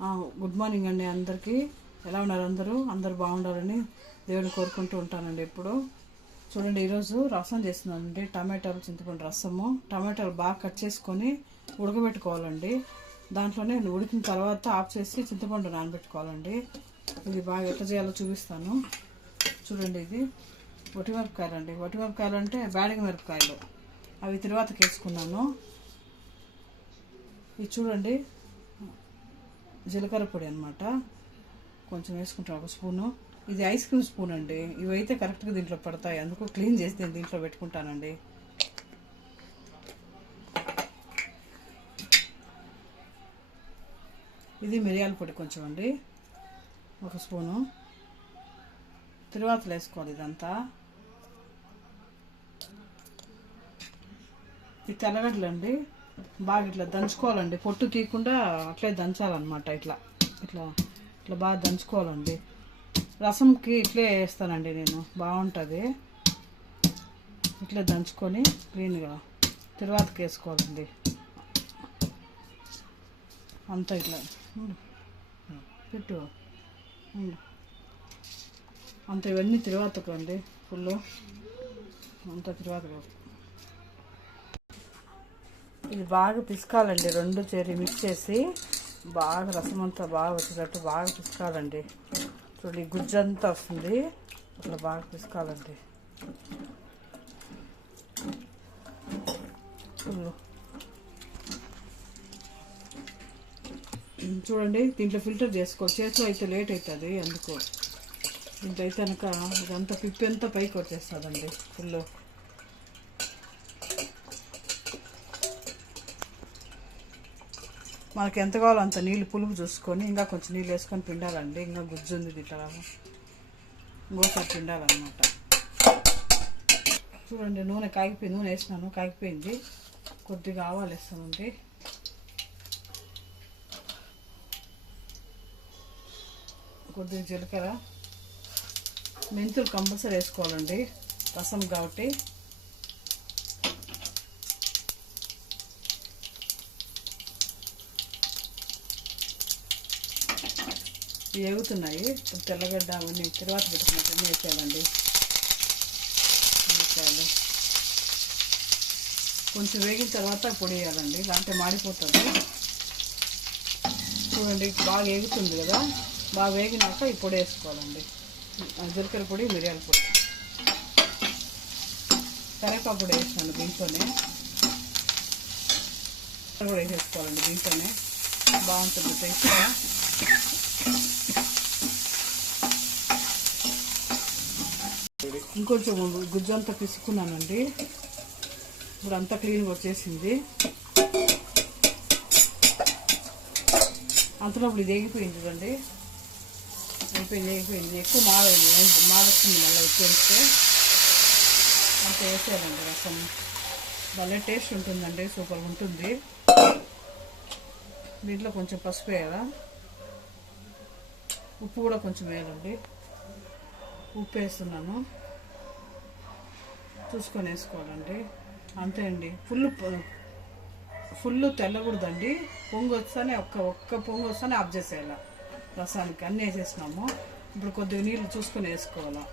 Good morning అండి అందరికీ. ఎలా ఉన్నారు అందరూ? అందరు బాగుండాలని దేవుని కోరుకుంటూ ఉంటానండి ఎప్పుడు. చూడండి ఈరోజు రసం చేస్తున్నానండి. టమాటాలు చింతపండు రసము. టమాటాలు బాగా కట్ చేసుకొని ఉడకబెట్టుకోవాలండి. దాంట్లోనే ఉడికిన తర్వాత ఆఫ్ చేసి చింతపండు నానబెట్టుకోవాలండి. ఇది బాగా ఎట్లా చేయాలో చూపిస్తాను. చూడండి ఇది. వటిమిరపకాయలు అండి వటిమిరపకాయలు అంటే బ్యాడిగ మిరపకాయలు. అవి తర్వాతకి వేసుకున్నాను. ఇది చూడండి. జీలకర్ర పొడి అనమాట కొంచెం వేసుకుంటాం ఒక స్పూను. ఇది ఐస్ క్రీమ్ స్పూన్ అండి. ఇవైతే కరెక్ట్గా దీంట్లో పడతాయి. అందుకు క్లీన్ చేసి నేను దీంట్లో పెట్టుకుంటానండి. ఇది మిరియాల పొడి కొంచెం అండి. ఒక స్పూను. తిరువాతలు వేసుకోవాలి ఇదంతా. ఇది తెల్లగడ్డలు అండి బాగా ఇట్లా దంచుకోవాలండి. పొట్టు తీయకుండా అట్లే దంచాలన్నమాట ఇట్లా. ఇట్లా ఇట్లా బాగా దంచుకోవాలండి. రసంకి ఇట్లే వేస్తానండి నేను. బాగుంటుంది. ఇట్లా దంచుకొని క్లీన్గా తిరువాతకి వేసుకోవాలండి. అంతా ఇట్లా. పెట్టు. అంత ఇవన్నీ తిరువాతకు అండి ఫుల్ అంతా తిరువాతకు ఇది బాగా పిసకాలండి. రెండు చేరి మిక్స్ చేసి బాగా రసం అంతా బాగా వచ్చేటట్టు బాగా పిసకాలండి. చూడండి గుజ్జు అంతా వస్తుంది. అట్లా బాగా పిసకాలండి. చూడండి దీంట్లో ఫిల్టర్ చేసుకో. చేతిలో అయితే లేట్ అవుతుంది అందుకు. దీంట్లో అయితే కనుక ఇదంతా పిప్పి అంతా పైకి వచ్చేస్తుందండి ఫుల్ మనకి ఎంత కావాలో అంత నీళ్ళు పులుపు చూసుకొని ఇంకా కొంచెం నీళ్ళు వేసుకొని పిండాలండి. ఇంకా గుజ్జు ఉంది దీంట్లో ఇంకోసారి పిండాలన్నమాట. చూడండి నూనె కాగిపోయింది. నూనె వేసినాను. కాగిపోయింది. కొద్దిగా ఆవాలు వేస్తానండి. కొద్దిగా జీలకర్ర. మెంతులు కంపల్సరీ వేసుకోవాలండి. రసం కాబట్టి. ఇవి ఎగుతున్నాయి. ఇప్పుడు తెల్లగడ్డ అవన్నీ తర్వాత పెట్టుకున్నట్టు వేసేయాలండి వేసేయాలి కొంచెం వేగిన తర్వాత పొడి వేయాలండి. దాంట్లో మాడిపోతుంది. చూడండి బాగా వేగుతుంది కదా. బాగా వేగినాక ఈ పొడి వేసుకోవాలండి. జీలకర్ర పొడి మిరియాల పొడి. కరేపాకు పొడి వేసాను దీంట్లోనే. కూడా వేసేసుకోవాలండి దీంట్లోనే. బాగుంటుంది టేస్ట్గా ఇంకొంచెం గుజ్జు అంతా పిసుకున్నానండి ఇప్పుడు అంతా క్లీన్గా వచ్చేసింది. అంతలోపు ఇది ఎగిపోయింది చూడండి. ఎగిపోయింది ఎగిపోయింది ఎక్కువ మాడైంది మాడొస్తుంది మళ్ళీ వచ్చేస్తే అంత వేసేయాలండి రసం. భలే టేస్ట్ ఉంటుందండి సూపర్ ఉంటుంది. దీంట్లో కొంచెం పసుపు వేయాలా? ఉప్పు కూడా కొంచెం వేయాలండి. ఉప్పు వేస్తున్నాను. చూసుకొని వేసుకోవాలండి. అంతే అండి. ఫుల్ ఫుల్ తెల్లకూడదండి. పొంగు వస్తానే ఒక్క ఒక్క పొంగు వస్తానే ఆఫ్ చేసేయాలి. రసానికి అన్నీ వేసేసినాము. ఇప్పుడు కొద్దిగా నీళ్ళు చూసుకొని వేసుకోవాలా.